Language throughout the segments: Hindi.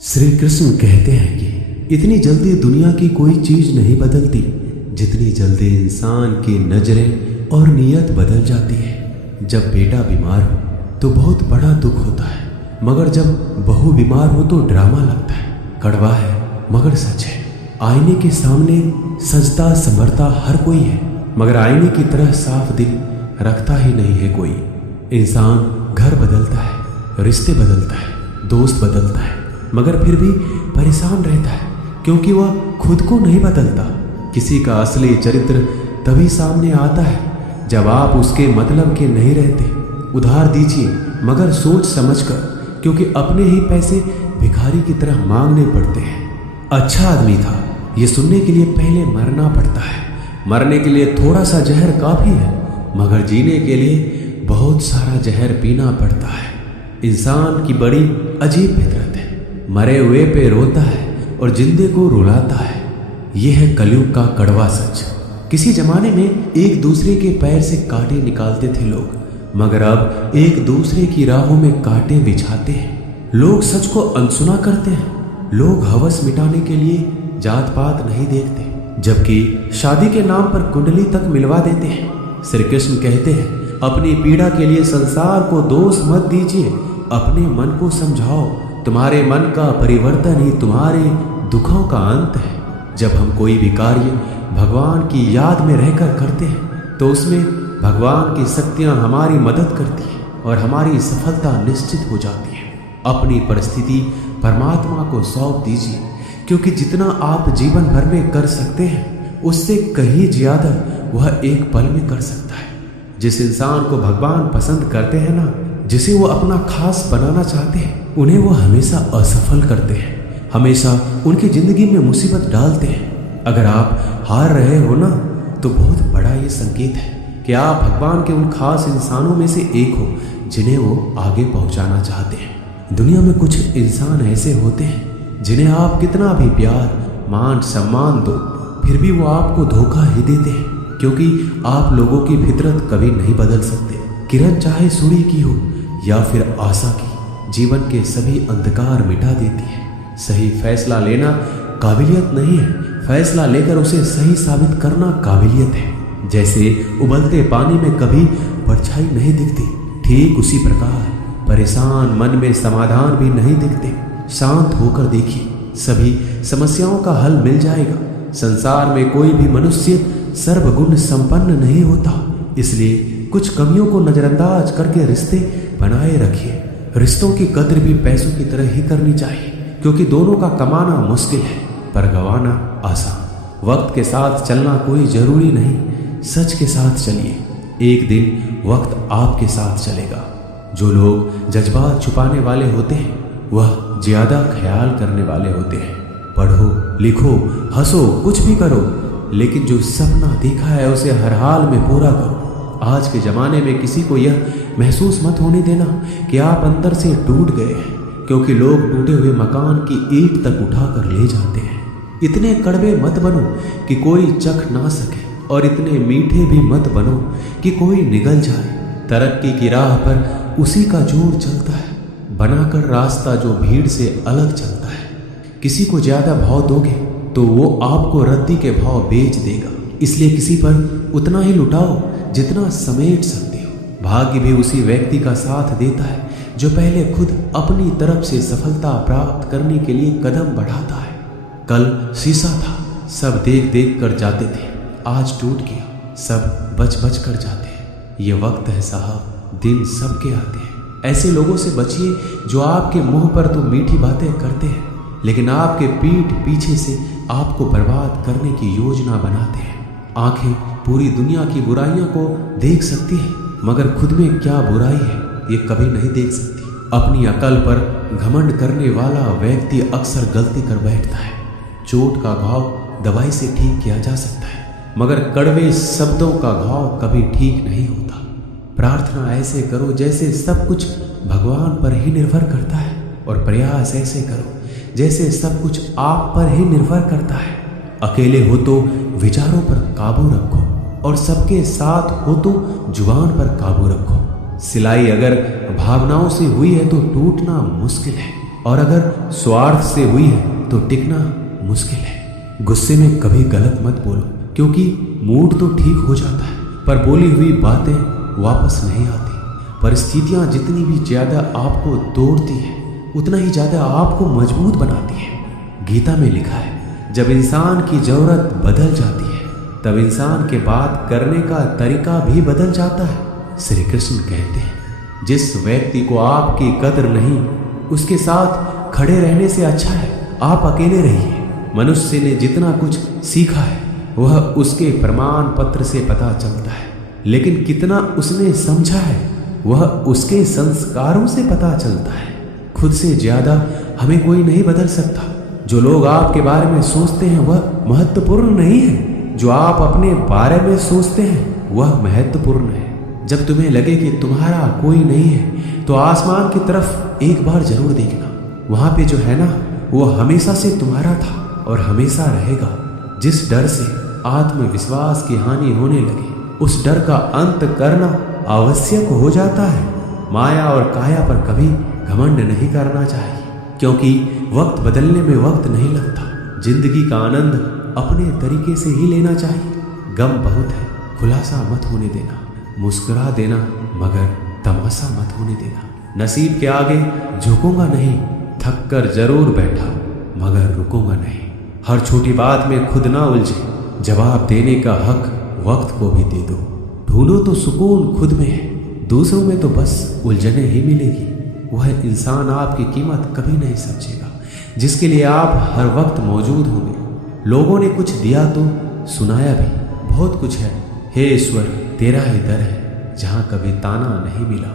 श्री कृष्ण कहते हैं कि इतनी जल्दी दुनिया की कोई चीज नहीं बदलती जितनी जल्दी इंसान की नजरें और नीयत बदल जाती है। जब बेटा बीमार हो तो बहुत बड़ा दुख होता है, मगर जब बहू बीमार हो तो ड्रामा लगता है। कड़वा है मगर सच है। आईने के सामने सजता संवरता हर कोई है, मगर आईने की तरह साफ दिल रखता ही नहीं है कोई। इंसान घर बदलता है, रिश्ते बदलता है, दोस्त बदलता है, मगर फिर भी परेशान रहता है क्योंकि वह खुद को नहीं बदलता। किसी का असली चरित्र तभी सामने आता है जब आप उसके मतलब के नहीं रहते। उधार दीजिए मगर सोच समझकर, क्योंकि अपने ही पैसे भिखारी की तरह मांगने पड़ते हैं। अच्छा आदमी था ये सुनने के लिए पहले मरना पड़ता है। मरने के लिए थोड़ा सा जहर काफी है, मगर जीने के लिए बहुत सारा जहर पीना पड़ता है। इंसान की बड़ी अजीब फितरत है, मरे हुए पे रोता है और जिंदे को रुलाता है। यह है कलयुग का कड़वा सच। किसी जमाने में एक दूसरे के पैर से कांटे निकालते थे लोग, मगर अब एक दूसरे की राहों में कांटे बिछाते हैं। लोग सच को अनसुना करते हैं। लोग हवस मिटाने के लिए जात पात नहीं देखते, जबकि शादी के नाम पर कुंडली तक मिलवा देते हैं। श्री कृष्ण कहते हैं, अपनी पीड़ा के लिए संसार को दोष मत दीजिए, अपने मन को समझाओ। तुम्हारे मन का परिवर्तन ही तुम्हारे दुखों का अंत है। जब हम कोई भी कार्य भगवान की याद में रहकर करते हैं तो उसमें भगवान की शक्तियां हमारी मदद करती हैं और हमारी सफलता निश्चित हो जाती है। अपनी परिस्थिति परमात्मा को सौंप दीजिए, क्योंकि जितना आप जीवन भर में कर सकते हैं उससे कहीं ज्यादा वह एक पल में कर सकता है। जिस इंसान को भगवान पसंद करते हैं ना, जिसे वो अपना खास बनाना चाहते हैं, उन्हें वो हमेशा असफल करते हैं, हमेशा उनकी जिंदगी में मुसीबत डालते हैं। अगर आप हार रहे हो ना, तो बहुत बड़ा ये संकेत है कि आप भगवान के उन खास इंसानों में से एक हो जिन्हें वो आगे पहुंचाना चाहते हैं। दुनिया में कुछ इंसान ऐसे होते हैं जिन्हें आप कितना भी प्यार मान सम्मान दो, फिर भी वो आपको धोखा ही देते हैं, क्योंकि आप लोगों की फितरत कभी नहीं बदल सकते। किरण चाहे सूर्य की हो या फिर आशा की, जीवन के सभी अंधकार मिटा देती है। सही फैसला लेना काबिलियत नहीं है, फैसला लेकर उसे सही साबित करना काबिलियत है। जैसे उबलते पानी में कभी परछाई नहीं दिखती, ठीक उसी प्रकार परेशान मन में समाधान भी नहीं दिखते। शांत होकर देखिए, सभी समस्याओं का हल मिल जाएगा। संसार में कोई भी मनुष्य सर्वगुण संपन्न नहीं होता, इसलिए कुछ कमियों को नजरअंदाज करके रिश्ते बनाए रखिए। रिश्तों की कद्र भी पैसों की तरह ही करनी चाहिए, क्योंकि दोनों का कमाना मुश्किल है पर गंवाना आसान। वक्त के साथ चलना कोई जरूरी नहीं, सच के साथ चलिए, एक दिन वक्त आपके साथ चलेगा। जो लोग जज्बात छुपाने वाले होते हैं वह ज्यादा ख्याल करने वाले होते हैं। पढ़ो लिखो हंसो कुछ भी करो, लेकिन जो सपना देखा है उसे हर हाल में पूरा करो। आज के जमाने में किसी को यह महसूस मत होने देना कि आप अंदर से टूट गए हैं, क्योंकि लोग टूटे हुए मकान की ईंट तक उठाकर ले जाते हैं। इतने कड़वे मत बनो कि कोई चख ना सके, और इतने मीठे भी मत बनो कि कोई निगल जाए। तरक्की की राह पर उसी का जोर चलता है, बनाकर रास्ता जो भीड़ से अलग चलता है। किसी को ज्यादा भाव दोगे तो वो आपको रद्दी के भाव बेच देगा, इसलिए किसी पर उतना ही लुटाओ जितना समेट सकते हो। भाग्य भी उसी व्यक्ति का साथ देता है जो पहले खुद अपनी तरफ से सफलता प्राप्त करने के लिए कदम बढ़ाता है। कल शीशा था, सब देख देख कर जाते थे, आज टूट गया, सब बच बच कर जाते हैं। ये वक्त है साहब, दिन सबके आते हैं। ऐसे लोगों से बचिए जो आपके मुंह पर तो मीठी बातें करते हैं, लेकिन आपके पीठ पीछे से आपको बर्बाद करने की योजना बनाते हैं। आंखें पूरी दुनिया की बुराइयों को देख सकती है, मगर खुद में क्या बुराई है ये कभी नहीं देख सकती। अपनी अकल पर घमंड करने वाला व्यक्ति अक्सर गलती कर बैठता है। चोट का घाव दवाई से ठीक किया जा सकता है, मगर कड़वे शब्दों का घाव कभी ठीक नहीं होता। प्रार्थना ऐसे करो जैसे सब कुछ भगवान पर ही निर्भर करता है, और प्रयास ऐसे करो जैसे सब कुछ आप पर ही निर्भर करता है। अकेले हो तो विचारों पर काबू रखो, और सबके साथ हो तो जुबान पर काबू रखो। सिलाई अगर भावनाओं से हुई है तो टूटना मुश्किल है, और अगर स्वार्थ से हुई है तो टिकना मुश्किल है। गुस्से में कभी गलत मत बोलो, क्योंकि मूड तो ठीक हो जाता है पर बोली हुई बातें वापस नहीं आती। परिस्थितियां जितनी भी ज्यादा आपको तोड़ती है उतना ही ज्यादा आपको मजबूत बनाती है। गीता में लिखा है, जब इंसान की जरूरत बदल जाती है तब इंसान के बात करने का तरीका भी बदल जाता है। श्री कृष्ण कहते हैं, जिस व्यक्ति को आपकी कदर नहीं उसके साथ खड़े रहने से अच्छा है आप अकेले रहिए। मनुष्य ने जितना कुछ सीखा है वह उसके प्रमाण पत्र से पता चलता है, लेकिन कितना उसने समझा है वह उसके संस्कारों से पता चलता है। खुद से ज्यादा हमें कोई नहीं बदल सकता। जो लोग आपके बारे में सोचते हैं वह महत्वपूर्ण नहीं है, जो आप अपने बारे में सोचते हैं वह महत्वपूर्ण है। जब तुम्हें लगे कि तुम्हारा कोई नहीं है तो आसमान की तरफ एक बार जरूर देखना। वहां पे जो है ना वो हमेशा से तुम्हारा था और हमेशा रहेगा। जिस डर से आत्मविश्वास की हानि होने लगे उस डर का अंत करना आवश्यक हो जाता है। माया और काया पर कभी घमंड नहीं करना चाहिए, क्योंकि वक्त बदलने में वक्त नहीं लगता। जिंदगी का आनंद अपने तरीके से ही लेना चाहिए। गम बहुत है, खुलासा मत होने देना। मुस्कुरा देना मगर तमाशा मत होने देना। नसीब के आगे झुकूंगा नहीं, थक कर जरूर बैठा मगर रुकूंगा नहीं। हर छोटी बात में खुद ना उलझे, जवाब देने का हक वक्त को भी दे दो। ढूंढो तो सुकून खुद में है, दूसरों में तो बस उलझने ही मिलेगी। वह इंसान आपकी कीमत कभी नहीं समझेगा जिसके लिए आप हर वक्त मौजूद होंगे। लोगों ने कुछ दिया तो सुनाया भी, बहुत कुछ है। हे ईश्वर, तेरा ही दर है जहां कभी ताना नहीं मिला।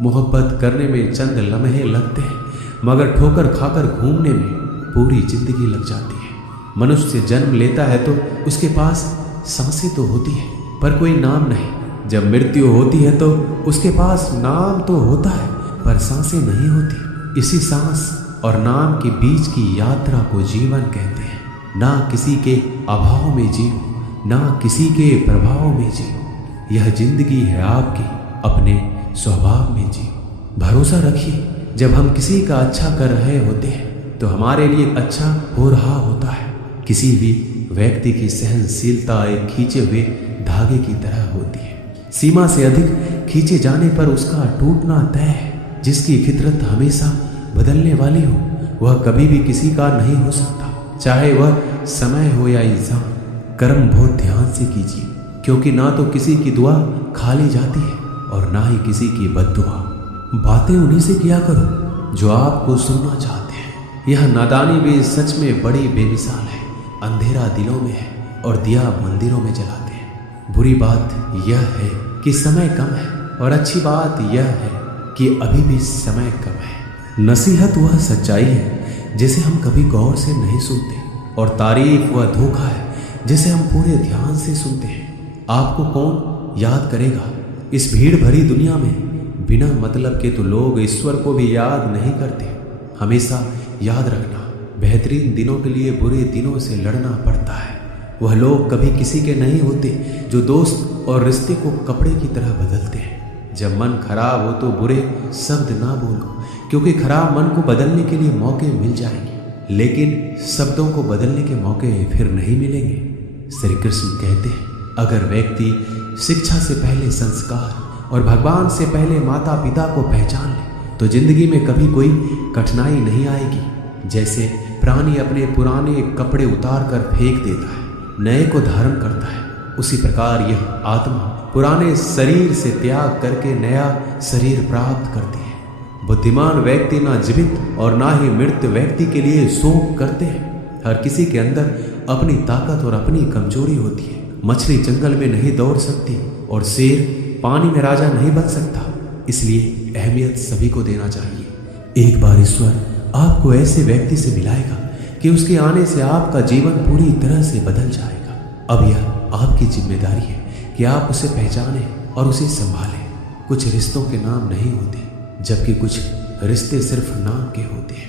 मोहब्बत करने में चंद लम्हे लगते हैं मगर ठोकर खाकर घूमने में पूरी जिंदगी लग जाती है। मनुष्य जन्म लेता है तो उसके पास सांसें तो होती है पर कोई नाम नहीं। जब मृत्यु होती है तो उसके पास नाम तो होता है पर सांसें नहीं होती। इसी सांस और नाम के बीच की यात्रा को जीवन कहते हैं। ना किसी के अभाव में जियो, ना किसी के प्रभाव में जियो। यह जिंदगी है आपकी, अपने स्वभाव में जियो। भरोसा रखिए, जब हम किसी का अच्छा कर रहे होते हैं तो हमारे लिए अच्छा हो रहा होता है। किसी भी व्यक्ति की सहनशीलता एक खींचे हुए धागे की तरह होती है। सीमा से अधिक खींचे जाने पर उसका टूटना तय है। जिसकी फितरत हमेशा बदलने वाली हो वह कभी भी किसी का नहीं हो सकता, चाहे वह समय हो या इंसान। कर्म बहुत ध्यान से कीजिए, क्योंकि ना तो किसी की दुआ खाली जाती है और ना ही किसी की बद्दुआ। बातें उन्हीं से किया करो जो आपको सुनना चाहते हैं। यह नादानी भी सच में बड़ी बेमिसाल है। अंधेरा दिलों में है और दिया मंदिरों में जलाते हैं। बुरी बात यह है कि समय कम है और अच्छी बात यह है कि अभी भी समय कम है। नसीहत वह सच्चाई है जिसे हम कभी गौर से नहीं सुनते, और तारीफ वह धोखा है जिसे हम पूरे ध्यान से सुनते हैं। आपको कौन याद करेगा इस भीड़ भरी दुनिया में? बिना मतलब के तो लोग ईश्वर को भी याद नहीं करते। हमेशा याद रखना, बेहतरीन दिनों के लिए बुरे दिनों से लड़ना पड़ता है। वह लोग कभी किसी के नहीं होते जो दोस्त और रिश्ते को कपड़े की तरह बदलते हैं। जब मन खराब हो तो बुरे शब्द ना बोलो, क्योंकि खराब मन को बदलने के लिए मौके मिल जाएंगे, लेकिन शब्दों को बदलने के मौके फिर नहीं मिलेंगे। श्री कृष्ण कहते हैं, अगर व्यक्ति शिक्षा से पहले संस्कार और भगवान से पहले माता पिता को पहचान ले तो जिंदगी में कभी कोई कठिनाई नहीं आएगी। जैसे प्राणी अपने पुराने कपड़े उतार कर फेंक देता है, नए को धारण करता है, उसी प्रकार यह आत्मा पुराने शरीर से त्याग करके नया शरीर प्राप्त करती है। बुद्धिमान व्यक्ति ना जीवित और ना ही मृत व्यक्ति के लिए शोक करते हैं। हर किसी के अंदर अपनी ताकत और अपनी कमजोरी होती है। मछली जंगल में नहीं दौड़ सकती और शेर पानी में राजा नहीं बन सकता, इसलिए अहमियत सभी को देना चाहिए। एक बार ईश्वर आपको ऐसे व्यक्ति से मिलाएगा कि उसके आने से आपका जीवन पूरी तरह से बदल जाएगा। अब यह आपकी जिम्मेदारी है कि आप उसे पहचानें और उसे संभालें। कुछ रिश्तों के नाम नहीं होते, जबकि कुछ रिश्ते सिर्फ नाम के होते हैं।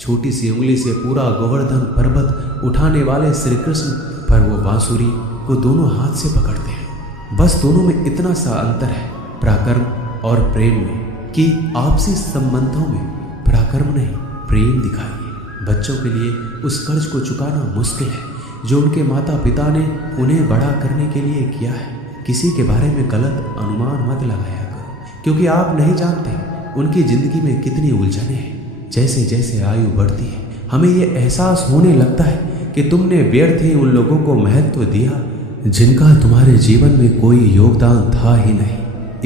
छोटी सी उंगली से पूरा गोवर्धन पर्वत उठाने वाले श्री कृष्ण पर वो बांसुरी को दोनों हाथ से पकड़ते हैं। बस दोनों में इतना सा अंतर है पराक्रम और प्रेम में, कि आपसी संबंधों में पराक्रम नहीं प्रेम दिखाइए। बच्चों के लिए उस कर्ज को चुकाना मुश्किल है जो उनके माता पिता ने उन्हें बड़ा करने के लिए किया है। किसी के बारे में गलत अनुमान मत लगाया करो, क्योंकि आप नहीं जानते उनकी जिंदगी में कितनी उलझनें हैं। जैसे जैसे आयु बढ़ती है हमें ये एहसास होने लगता है कि तुमने व्यर्थ ही उन लोगों को महत्व दिया जिनका तुम्हारे जीवन में कोई योगदान था ही नहीं।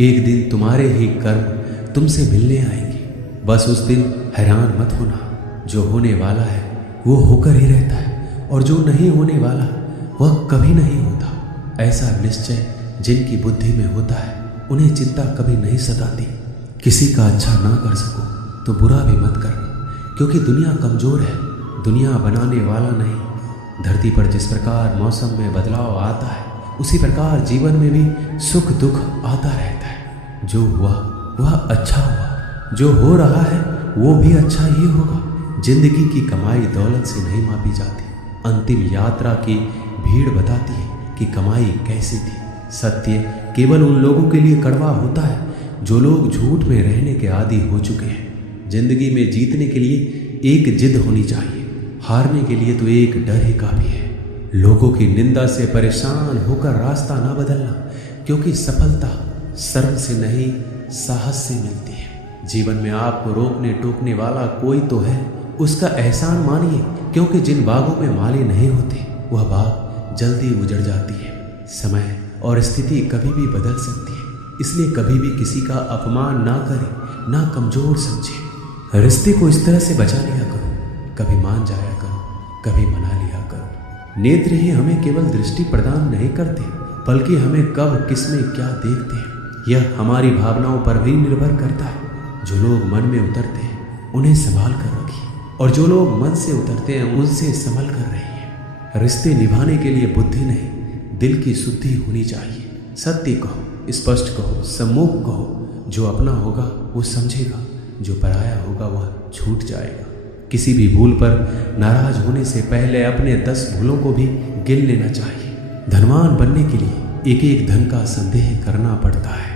एक दिन तुम्हारे ही कर्म तुमसे मिलने आएंगे। बस उस दिन हैरान मत होना। जो होने वाला है वो होकर ही रहता है और जो नहीं होने वाला वह कभी नहीं होता। ऐसा निश्चय जिनकी बुद्धि में होता है उन्हें चिंता कभी नहीं सताती। किसी का अच्छा ना कर सको तो बुरा भी मत करना, क्योंकि दुनिया कमजोर है, दुनिया बनाने वाला नहीं। धरती पर जिस प्रकार मौसम में बदलाव आता है उसी प्रकार जीवन में भी सुख दुख आता रहता है। जो हुआ वह अच्छा हुआ, जो हो रहा है वो भी अच्छा ही होगा। जिंदगी की कमाई दौलत से नहीं मापी जाती। अंतिम यात्रा की भीड़ बताती है कि कमाई कैसी थी। सत्य केवल उन लोगों के लिए कड़वा होता है जो लोग झूठ में रहने के आदी हो चुके हैं। जिंदगी में जीतने के लिए एक जिद होनी चाहिए, हारने के लिए तो एक डर ही काफी है। लोगों की निंदा से परेशान होकर रास्ता ना बदलना, क्योंकि सफलता शर्म से नहीं साहस से मिलती है। जीवन में आपको रोकने टोकने वाला कोई तो है, उसका एहसान मानिए, क्योंकि जिन बागों में माली नहीं होती वह बाग जल्दी उजड़ जाती है। समय और स्थिति कभी भी बदल सकती है, इसलिए कभी भी किसी का अपमान ना करें, ना कमजोर समझे। रिश्ते को इस तरह से बचा लिया करो, कभी मान जाया करो, कभी मना लिया करो। नेत्र ही हमें केवल दृष्टि प्रदान नहीं करते, बल्कि हमें कब किसमें क्या देखते हैं यह हमारी भावनाओं पर भी निर्भर करता है। जो लोग मन में उतरते हैं उन्हें संभाल कर रखिए, और जो लोग मन से उतरते हैं उनसे संभल कर रहिए। रिश्ते निभाने के लिए बुद्धि नहीं, दिल की शुद्धि होनी चाहिए। सत्य कहो, स्पष्ट कहो, सम्मुख कहो। जो अपना होगा वो समझेगा, जो पराया होगा वह छूट जाएगा। किसी भी भूल पर नाराज होने से पहले अपने 10 भूलों को भी गिन लेना चाहिए। धनवान बनने के लिए एक एक धन का संदेह करना पड़ता है।